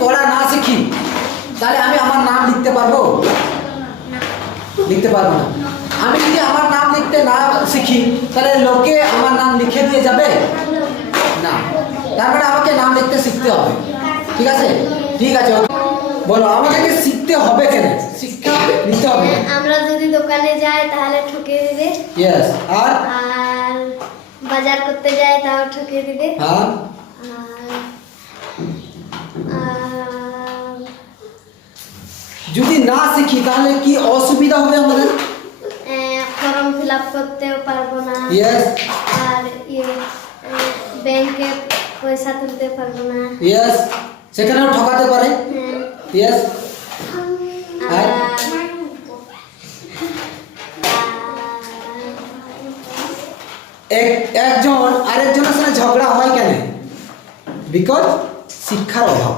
পড়া না শিখি তাহলে আমি আমার নাম লিখতে পারব? লিখতে পারব না। আমি যদি আমার নাম লিখতে না শিখি তাহলে লোকে আমার নাম লিখে দিয়ে যাবে? না। তারপরে আমাকে নাম লিখতে শিখতে হবে। ঠিক আছে? ঠিক আছে বলো আমাদেরকে শিখতে হবে কেন? শিক্ষা নিতে হবে আমরা যদি দোকানে যাই তাহলে ঠকে দিবে। ইয়েস আর? আর বাজার করতে যাই তাও ঠকে দিবে। হ্যাঁ আর আর যদি না শিখি তাহলে কি অসুবিধা হবে আমাদের? ফর্ম ফিল আপ করতেও পারব না। ইয়েস আর ইয়ে ব্যাংকে পয়সা তুলতে পারব না। ইয়েস সেখানেও ঠকাতে পারে? হ্যাঁ, ইয়েস আর এক একজন আরেকজনের সাথে ঝগড়া হয় কেন? বিকজ শিক্ষার অভাব।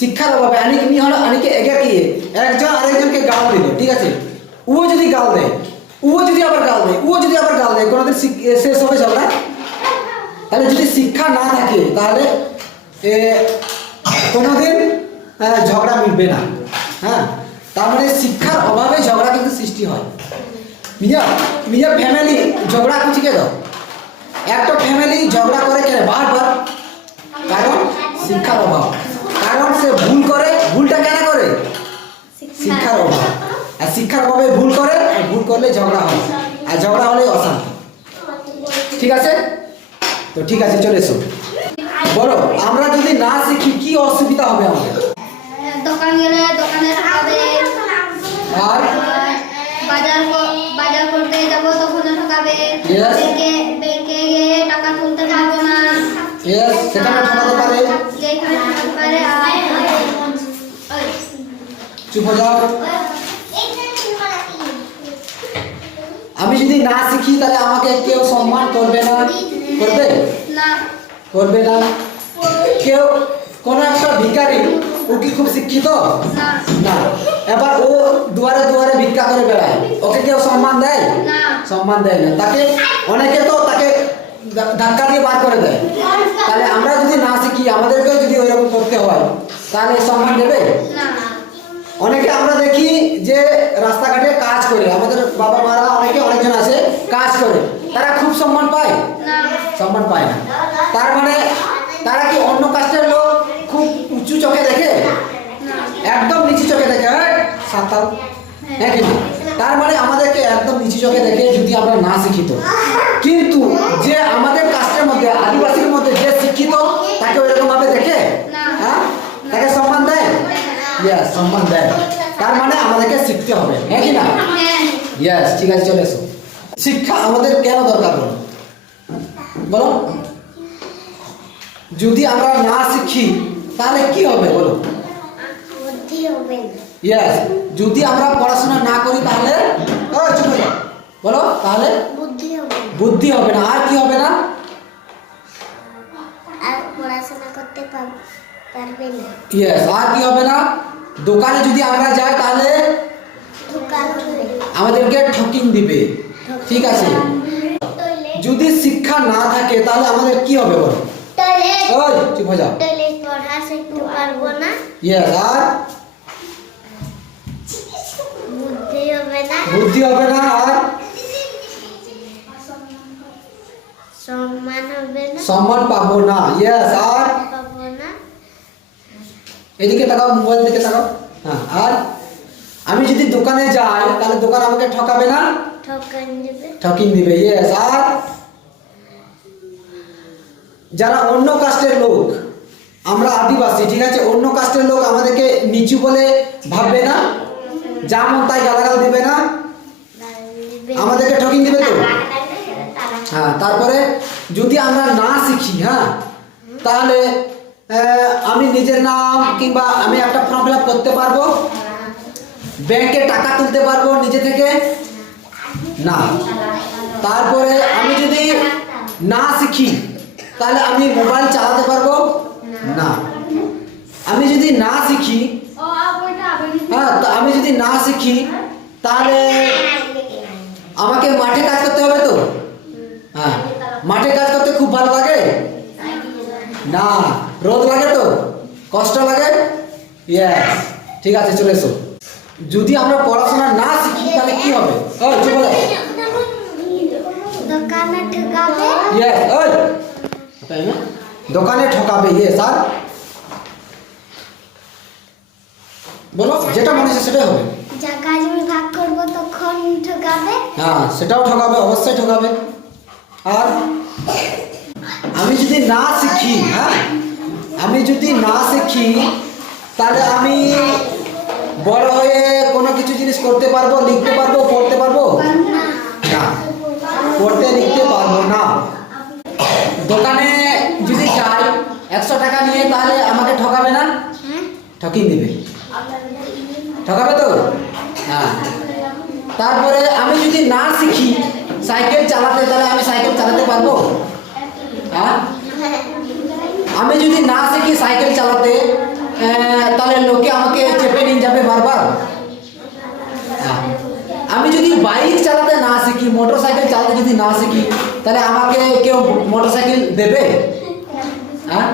শিক্ষার অভাবে আনিক নি হলো আনিকে এগে গিয়ে একজন আরেকজনকে গাল দিল, ঠিক আছে? ও যদি গাল দেয় ও যদি আবার গাল দেয় ও যদি আবার গাল দেয়, কোনোদিন শেষ হবে ঝগড়া? তাহলে যদি শিক্ষা না থাকে, তাহলে কোনোদিন ঝগড়া মিটবে না। হ্যাঁ? তার মানে শিক্ষার অভাবে ঝগড়া কিন্তু সৃষ্টি হয়। মিয়া মিয়া ফ্যামিলি ঝগড়া করছি কে দাও একটা ফ্যামিলি ঝগড়া করে কেন? বারবার। কারণ শিক্ষার অভাব। কারণ সে ভুল করে ভুলটা কেন করে? শিক্ষার অভাব। আর শিক্ষার অভাবে ভুল করে আর ভুল করলে ঝগড়া হয়। আর ঝগড়া হলে অশান্তি। ঠিক আছে? তো ঠিক আছে চলে এসো। বলো আমরা যদি না শিখি কি অসুবিধা হবে আমাদের? দোকান গেলে দোকানে ঠকাবে আর? বাজার বাজার করতে যাব তখন ঠকাবে ব্যাংকে ব্যাংকে গিয়ে টাকা তুলতে পারব না। সেখানে ঠকাতে পারে। চুপ যাও। আমি যদি না শিখি তাহলে আমাকে কেউ সম্মান করবে না। করবে? করবে না। কেউ? কোনো একটা ভিখারি? ও কি খুব শিক্ষিত? না। এবার ও দুয়ারে দুয়ারে ভিক্ষা করে বেড়ায়। ওকে কেউ সম্মান দেয়? সম্মান দেয় না। তাকে অনেকে তো তাকে ধাক্কা দিয়ে বার করে দেয়। তাহলে আমরা যদি না শিখি আমাদেরকেও যদি ওইরকম করতে হয় তাহলে সম্মান দেবে? অনেকে আমরা দেখি যে রাস্তাঘাটে কাজ করে আমাদের বাবা মারা অনেকে অনেকজন আছে কাজ করে। তারা খুব সম্মান পায়? সম্মান পায় না। তার মানে তারা কি অন্য কাস্টের লোক খুব উঁচু চোখে দেখে? একদম নিচু চোখে দেখে হ্যাঁ সাঁতাল। হ্যাঁ কিন্তু তার মানে আমাদেরকে একদম নিচু চোখে দেখে যদি আমরা না শিখিত কিন্তু যে আমাদের কাস্টের মধ্যে আদিবাসীর মধ্যে যে শিক্ষিত তাকে ওইরকম ভাবে দেখে হ্যাঁ তাকে সম্মান দেয় ইয়েস সম্মান দেয় তার মানে আমাদেরকে শিখতে হবে হ্যাঁ কি না? ইয়েস ঠিক আছে চলে এসো। শিক্ষা আমাদের কেন দরকার বলো? বলো। যদি আমরা না শিখি তাহলে কি হবে বলো? হবে যদি আমরা পড়াশোনা না করি তাহলে? বলো তাহলে বুদ্ধি হবে না বুদ্ধি হবে না। আর কি হবে না? আর পড়াশোনা করতে পারবে না। ইয়েস আর কি হবে না? দোকানে যদি আমরা যাই তাহলে দোকান হবে আমাদেরকে ঠকিং দিবে। ঠিক আছে? যদি শিক্ষা না থাকে তাহলে আমাদের কি হবে বলো? তাহলে ওই চুপ হয়ে যাও। তাহলে পড়া শিখতে পারব না ইয়েস আর? বুদ্ধি হবে না বুদ্ধি হবে না আর? সম্মান হবে না। সম্মান পাবো না। ইয়েস আর? পাবো না এদিকে তাকাও মোবাইল দিকে তাকাও। হ্যাঁ আর আমি যদি দোকানে যাই তাহলে দোকান আমাকে ঠকাবে না? ঠকান ঠকিং দিবে ইয়েস আর যারা অন্য কাস্টের লোক আমরা আদিবাসী ঠিক আছে? অন্য কাস্টের লোক আমাদেরকে নিচু বলে ভাববে না? যা মন তাই গালাগাল দিবে না? আমাদেরকে ঠকিং দিবে তো? হ্যাঁ তারপরে যদি আমরা না শিখি হ্যাঁ তাহলে আমি নিজের নাম কিংবা আমি একটা ফর্ম ফিল করতে পারব? ব্যাংকে টাকা তুলতে পারব নিজে থেকে? না। তারপরে আমি যদি না শিখি, তাহলে আমি মোবাইল চালাতে পারব? না। আমি যদি না শিখি হ্যাঁ তো আমি যদি না শিখি, তাহলে আমাকে মাঠে কাজ করতে হবে তো? হ্যাঁ মাঠে রোদ লাগে তো? কষ্ট লাগে? ইয়েস ঠিক আছে চলে এসো। যদি আমরা পড়াশোনা না শিখি তাহলে কি হবে? ওই চুপ বলে দোকানে ঠকাবে? ইয়েস ওই। দোকানে ঠকাবে ইয়েস আর? বলো যেটা মনে হচ্ছে সেটাই হবে। যা কাজ আমি ভাগ করব তখন ঠকাবে? হ্যাঁ সেটাও ঠকাবে অবশ্যই ঠকাবে। আর? আমি যদি না শিখি হ্যাঁ? আমি যদি না শিখি, তাহলে আমি বড় হয়ে কোনো কিছু জিনিস করতে পারব, লিখতে পারব, পড়তে পারব? না। পড়তে লিখতে পারব না। দোকানে যদি যাই একশো টাকা নিয়ে তাহলে আমাকে ঠকাবে না? ঠকিয়ে দেবে। ঠকাবে তো? হ্যাঁ। তারপরে আমি যদি না শিখি, সাইকেল চালাতে, তাহলে আমি সাইকেল চালাতে পারব? হ্যাঁ? আমি যদি না শিখি সাইকেল চালাতে তাহলে লোকে আমাকে চেপে নিয়ে যাবে বারবার। আমি যদি বাইক চালাতে না শিখি মোটর সাইকেল চালাতে যদি না শিখি, তাহলে আমাকে কেউ মোটর সাইকেল দেবে হ্যাঁ